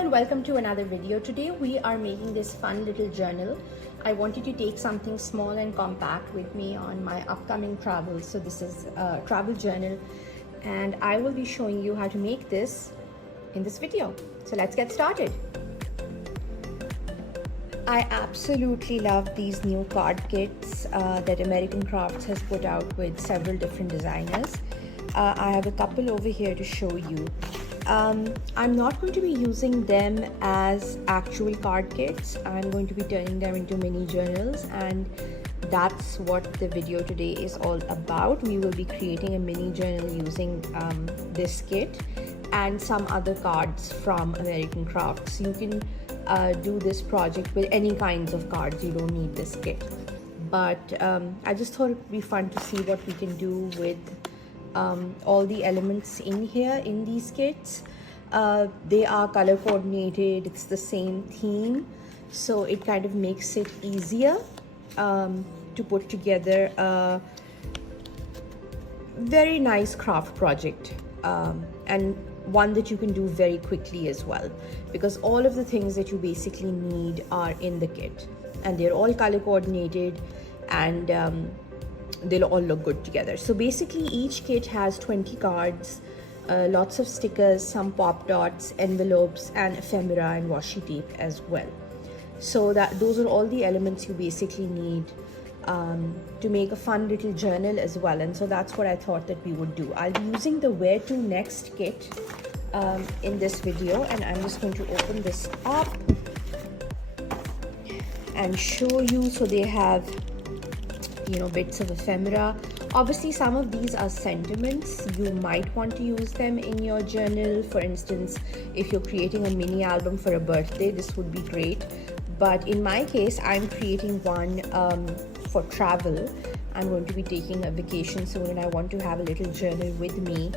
and welcome to another video. Today we are making this fun little journal. I wanted to take something small and compact with me on my upcoming travels. So this is a travel journal and I will be showing you how to make this in this video. So let's get started. I absolutely love these new card kits that American Crafts has put out with several different designers. I have a couple over here to show you. I'm not going to be using them as actual card kits. I'm going to be turning them into mini journals, and that's what the video today is all about. We will be creating a mini journal using this kit and some other cards from American Crafts. You can do this project with any kinds of cards. You don't need this kit, but I just thought it would be fun to see what we can do with all the elements in here in these kits. They are color coordinated, it's the same theme, so it kind of makes it easier to put together a very nice craft project, and one that you can do very quickly as well, because all of the things that you basically need are in the kit and they're all color coordinated, and they'll all look good together. So basically each kit has 20 cards, lots of stickers, some pop dots, envelopes, and ephemera and washi tape as well. So those are all the elements you basically need to make a fun little journal as well. And so that's what I thought that we would do. I'll be using the Where to Next kit in this video, and I'm just going to open this up and show you. So they have, you know, bits of ephemera. Obviously some of these are sentiments. You might want to use them in your journal. For instance, if you're creating a mini album for a birthday, this would be great. But in my case, I'm creating one for travel. I'm going to be taking a vacation soon, and I want to have a little journal with me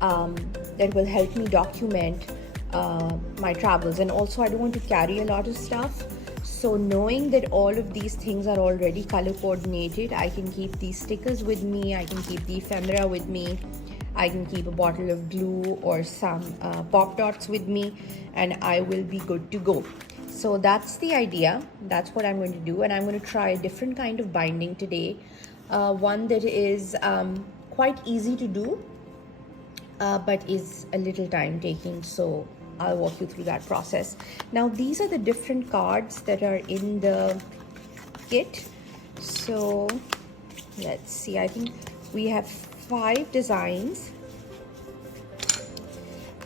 that will help me document my travels. And also I don't want to carry a lot of stuff. So knowing that all of these things are already color coordinated, I can keep these stickers with me, I can keep the ephemera with me, I can keep a bottle of glue or some pop dots with me, and I will be good to go. So that's the idea. That's what I'm going to do, and I'm going to try a different kind of binding today, one that is quite easy to do, but is a little time taking. So I'll walk you through that process. Now these are the different cards that are in the kit. So let's see, I think we have 5 designs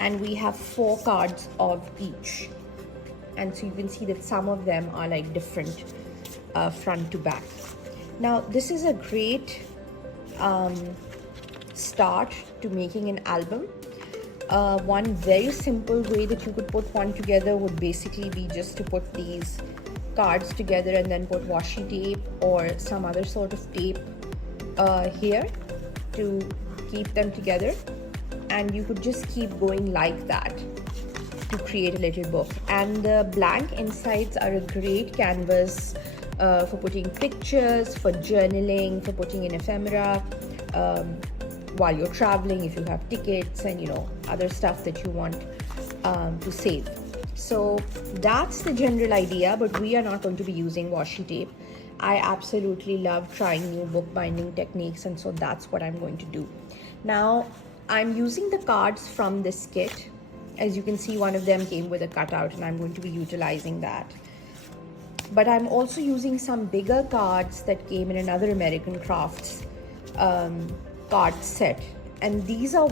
and we have 4 cards of each. And so you can see that some of them are like different front to back. Now this is a great start to making an album. One very simple way that you could put one together would basically be just to put these cards together and then put washi tape or some other sort of tape here to keep them together, and you could just keep going like that to create a little book. And the blank insides are a great canvas for putting pictures, for journaling, for putting in ephemera while you're traveling, if you have tickets and, you know, other stuff that you want to save. So that's the general idea, but we are not going to be using washi tape. I absolutely love trying new bookbinding techniques, and so that's what I'm going to do. Now I'm using the cards from this kit. As you can see, one of them came with a cutout, and I'm going to be utilizing that. But I'm also using some bigger cards that came in another American Crafts card set, and these are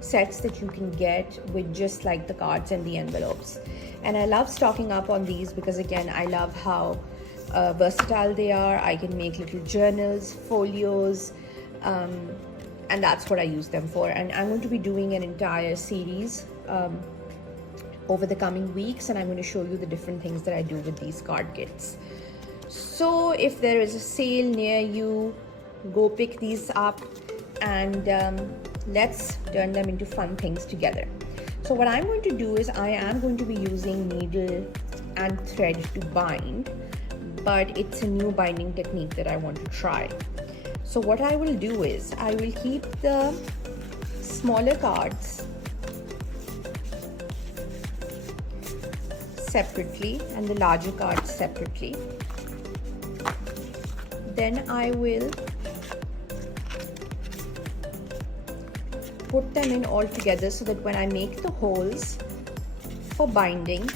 sets that you can get with just like the cards and the envelopes. And I love stocking up on these because, again, I love how versatile they are. I can make little journals, folios, and that's what I use them for. And I'm going to be doing an entire series over the coming weeks, and I'm going to show you the different things that I do with these card kits. So if there is a sale near you, go pick these up, and let's turn them into fun things together. So what I'm going to do is I am going to be using needle and thread to bind, but it's a new binding technique that I want to try. So what I will do is I will keep the smaller cards separately and the larger cards separately. Then I will put them in all together so that when I make the holes for binding,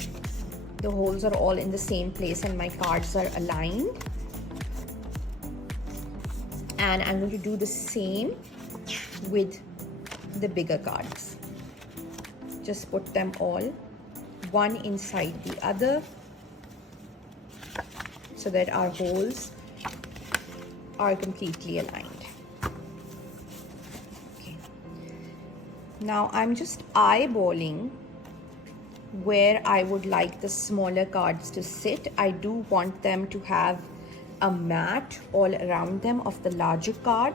the holes are all in the same place and my cards are aligned. And I'm going to do the same with the bigger cards. Just put them all one inside the other so that our holes are completely aligned. Okay. Now I'm just eyeballing where I would like the smaller cards to sit. I do want them to have a mat all around them of the larger card,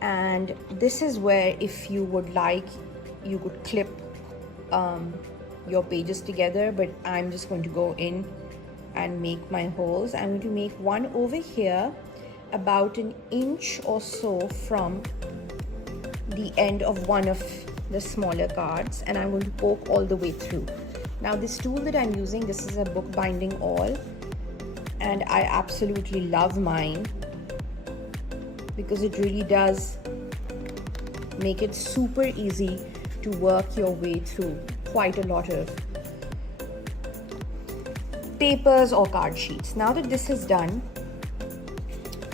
and this is where, if you would like, you could clip your pages together, but I'm just going to go in and make my holes. I'm going to make one over here about an inch or so from the end of one of the smaller cards, and I'm going to poke all the way through. Now this tool that I'm using, this is a book binding awl, and I absolutely love mine because it really does make it super easy to work your way through quite a lot of papers or card sheets. Now that this is done,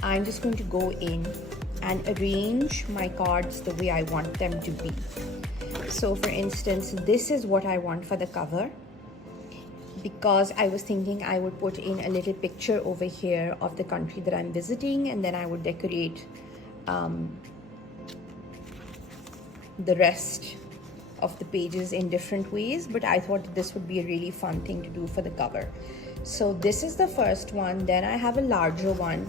I'm just going to go in and arrange my cards the way I want them to be. So for instance, this is what I want for the cover, because I was thinking I would put in a little picture over here of the country that I'm visiting, and then I would decorate the rest of the pages in different ways, but I thought that this would be a really fun thing to do for the cover. So this is the first one. Then I have a larger one.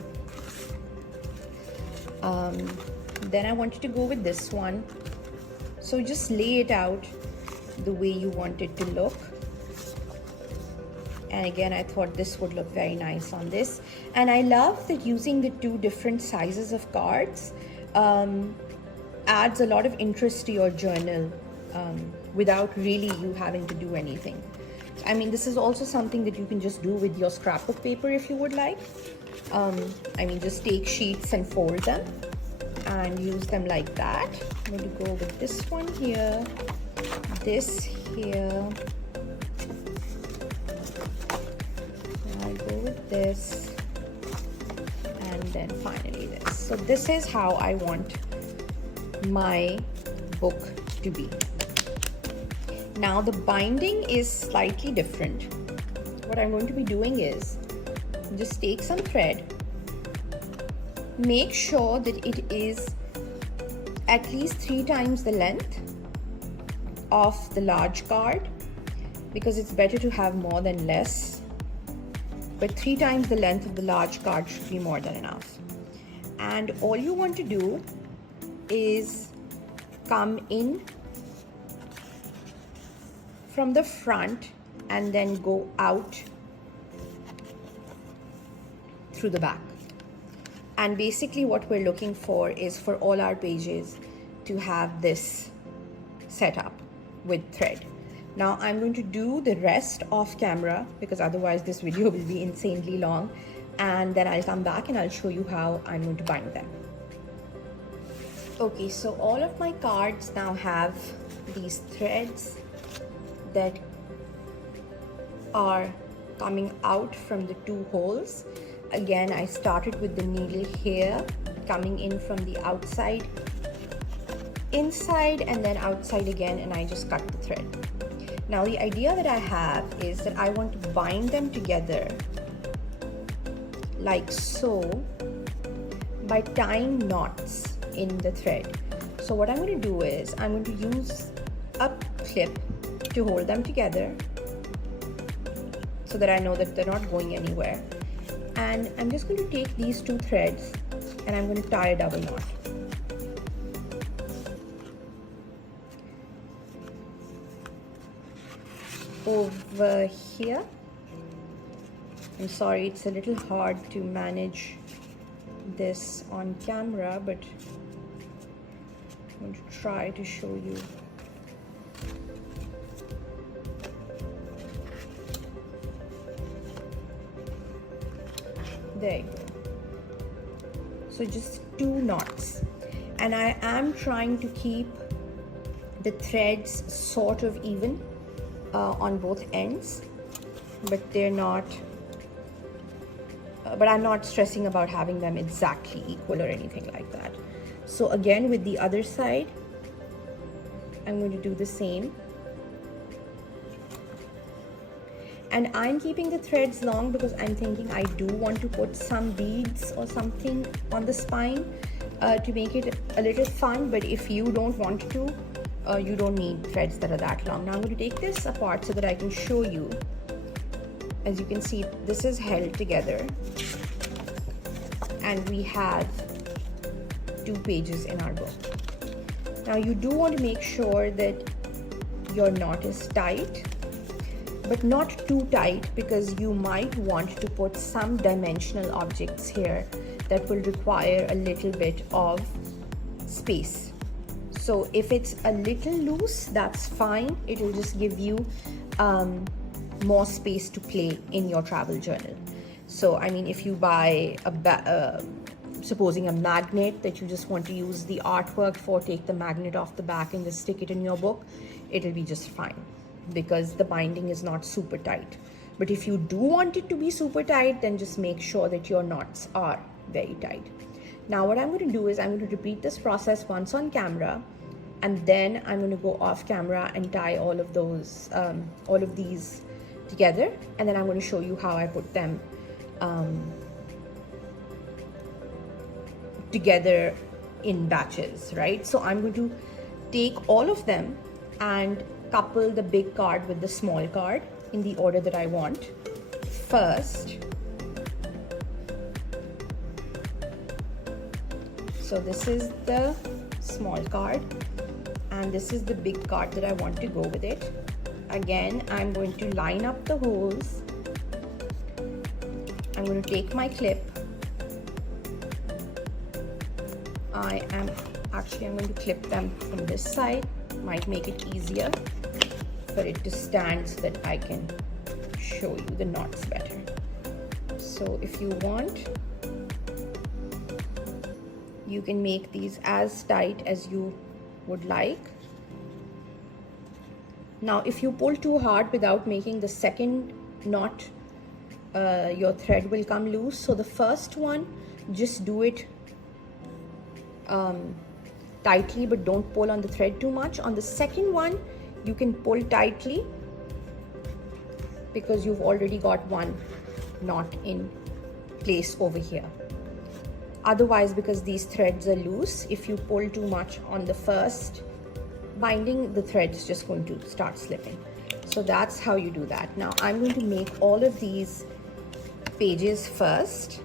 Then I wanted to go with this one. So just lay it out the way you want it to look. And again, I thought this would look very nice on this. And I love that using the two different sizes of cards adds a lot of interest to your journal without really you having to do anything. I mean, this is also something that you can just do with your scrapbook paper if you would like. I mean, just take sheets and fold them and use them like that. I'm going to go with this one here, this here. I'll go with this, and then finally this. So this is how I want my book to be. Now the binding is slightly different. What I'm going to be doing is just take some thread, make sure that it is at least 3 times the length of the large card, because it's better to have more than less, but 3 times the length of the large card should be more than enough. And all you want to do is come in from the front and then go out through the back. And basically what we're looking for is for all our pages to have this set up with thread. Now I'm going to do the rest off camera because otherwise this video will be insanely long, and then I'll come back and I'll show you how I'm going to bind them. Okay, so all of my cards now have these threads that are coming out from the 2 holes. Again, I started with the needle here, coming in from the outside, inside, and then outside again, and I just cut the thread. Now the idea that I have is that I want to bind them together like so by tying knots in the thread. So what I'm going to do is I'm going to use a clip to hold them together so that I know that they're not going anywhere. And I'm just going to take these 2 threads and I'm going to tie a double knot. Over here. I'm sorry, it's a little hard to manage this on camera, but I'm going to try to show you. There you go. So just 2 knots. And I am trying to keep the threads sort of even on both ends, but they're not, but I'm not stressing about having them exactly equal or anything like that. So again, with the other side, I'm going to do the same. And I'm keeping the threads long because I'm thinking I do want to put some beads or something on the spine to make it a little fun. But if you don't want to, you don't need threads that are that long. Now I'm going to take this apart so that I can show you. As you can see, this is held together and we have 2 pages in our book. Now you do want to make sure that your knot is tight, but not too tight, because you might want to put some dimensional objects here that will require a little bit of space. So if it's a little loose, that's fine. It will just give you more space to play in your travel journal. So I mean, if you buy supposing a magnet that you just want to use the artwork for, take the magnet off the back and just stick it in your book, it'll be just fine, because the binding is not super tight. But if you do want it to be super tight, then just make sure that your knots are very tight. Now what I'm going to do is I'm going to repeat this process once on camera, and then I'm going to go off camera and tie all of these together, and then I'm going to show you how I put them together in batches, right? So I'm going to take all of them and couple the big card with the small card in the order that I want. First, so this is the small card and this is the big card that I want to go with it. Again, I'm going to line up the holes. I'm going to take my clip. I'm going to clip them from this side. Might make it easier for it to stand so that I can show you the knots better. So if you want, you can make these as tight as you would like. Now if you pull too hard without making the second knot, your thread will come loose. So the first one, just do it tightly, but don't pull on the thread too much. On the second one, you can pull tightly because you've already got one knot in place over here. Otherwise, because these threads are loose, if you pull too much on the first binding, the thread is just going to start slipping. So that's how you do that. Now I'm going to make all of these pages first,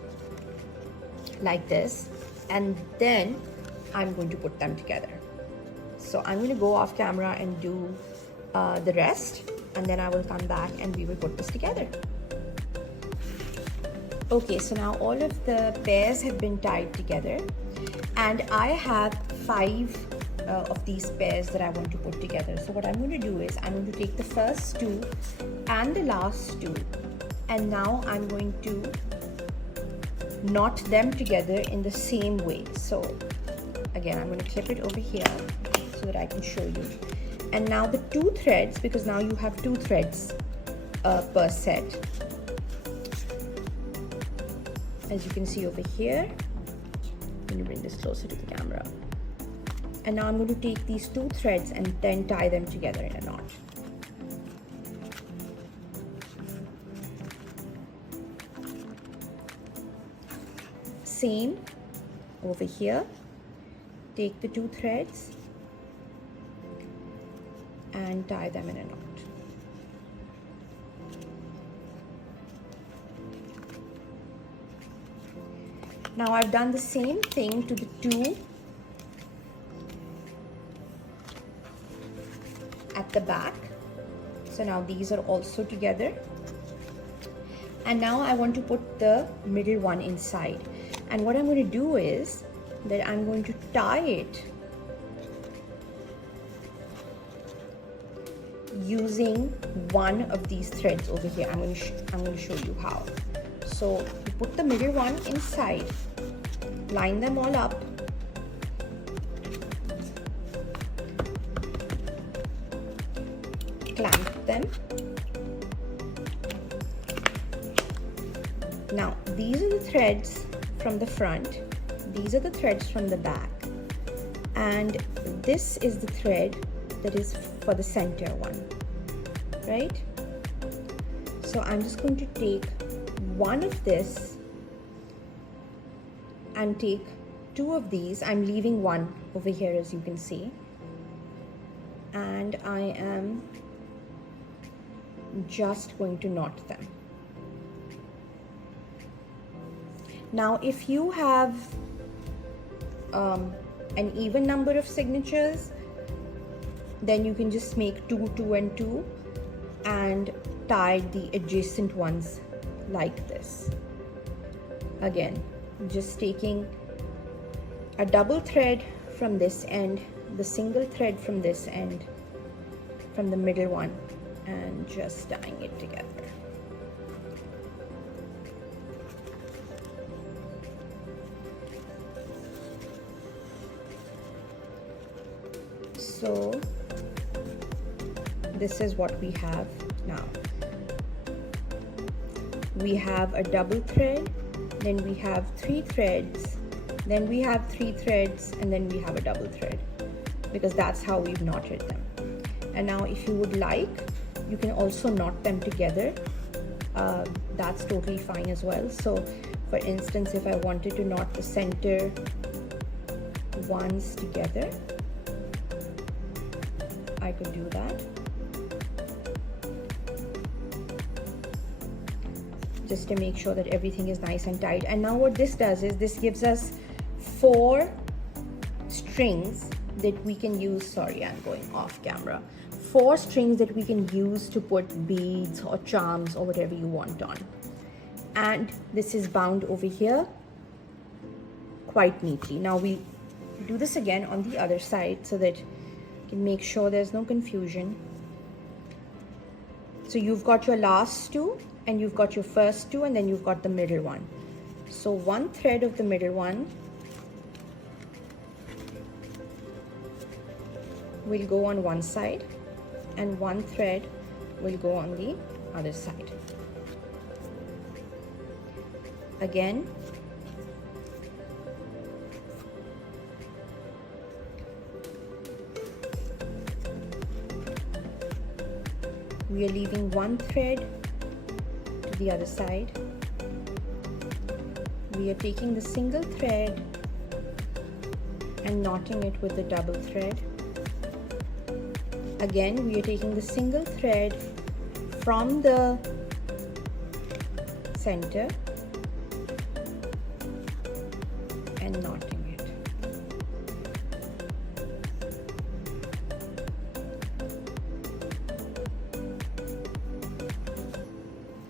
like this, and then I'm going to put them together. So I'm going to go off camera and do the rest, and then I will come back and we will put this together. Okay, so now all of the pairs have been tied together, and I have 5 of these pairs that I want to put together. So what I'm going to do is I'm going to take the first 2 and the last 2, and now I'm going to knot them together in the same way. So again, I'm going to clip it over here so that I can show you. And now the 2 threads, because now you have 2 threads per set. As you can see over here, let me bring this closer to the camera. And now I'm going to take these 2 threads and then tie them together in a knot. Same over here. Take the 2 threads and tie them in a knot. Now I've done the same thing to the 2 at the back. So now these are also together. And now I want to put the middle one inside. And what I'm going to do is that I'm going to tie it using one of these threads over here. I'm going to show you how. So you put the middle one inside, line them all up, clamp them. Now these are the threads from the front, these are the threads from the back, and this is the thread that is for the center one, right? So I'm just going to take one of this and take two of these. I'm leaving one over here, as you can see, and I am just going to knot them. Now if you have an even number of signatures, then you can just make 2, 2 and 2 and tie the adjacent ones like this. Again, just taking a double thread from this end, the single thread from this end, from the middle one, and just tying it together. So this is what we have now. We have a double thread, then we have 3 threads, then we have 3 threads, and then we have a double thread, because that's how we've knotted them. And now if you would like, you can also knot them together. That's totally fine as well. So for instance, if I wanted to knot the center ones together, I could do that. Just to make sure that everything is nice and tight. And now what this does is this gives us 4 strings that we can use. Sorry, I'm going off camera. 4 strings that we can use to put beads or charms or whatever you want on. And this is bound over here quite neatly. Now we do this again on the other side so that you can make sure there's no confusion. So you've got your last 2, and you've got your first 2, and then you've got the middle one. So one thread of the middle one will go on one side, and one thread will go on the other side. Again, we are leaving one thread to the other side. We are taking the single thread and knotting it with the double thread. Again, we are taking the single thread from the center and knotting it.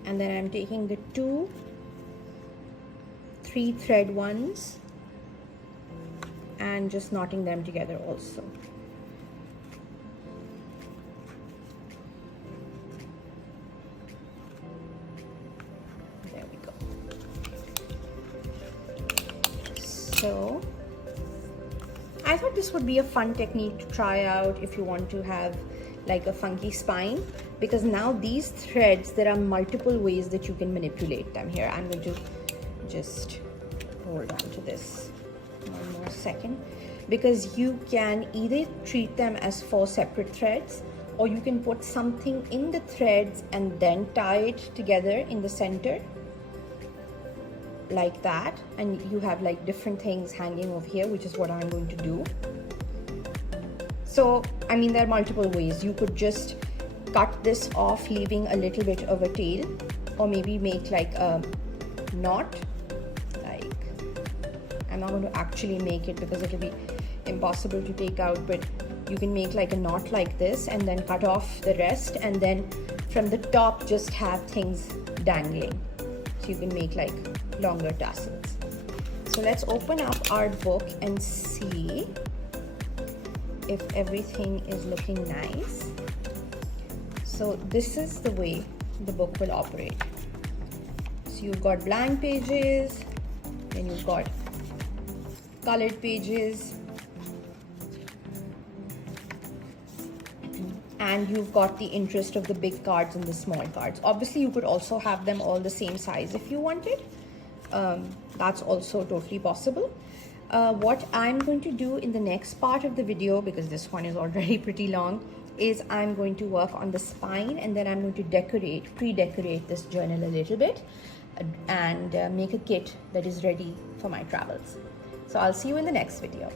And then I'm taking the 2 3-thread ones and just knotting them together also. There we go. So I thought this would be a fun technique to try out if you want to have like a funky spine, because now these threads, there are multiple ways that you can manipulate them. Here, I'm going to just hold on to this one more second, because you can either treat them as 4 separate threads, or you can put something in the threads and then tie it together in the center like that, and you have like different things hanging over here, which is what I'm going to do. So I mean, there are multiple ways. You could just cut this off, leaving a little bit of a tail, or maybe make like a knot. Like, I'm not going to actually make it because it'll be impossible to take out, but you can make like a knot like this and then cut off the rest, and then from the top just have things dangling, so you can make like longer tassels. So let's open up our book and see if everything is looking nice. So this is the way the book will operate. So So you've got blank pages, then you've got colored pages, and you've got the interest of the big cards and the small cards. Obviously, you could also have them all the same size if you wanted. That's also totally possible. What I'm going to do in the next part of the video, because this one is already pretty long, is I'm going to work on the spine, and then I'm going to pre-decorate this journal a little bit and make a kit that is ready for my travels. So I'll see you in the next video.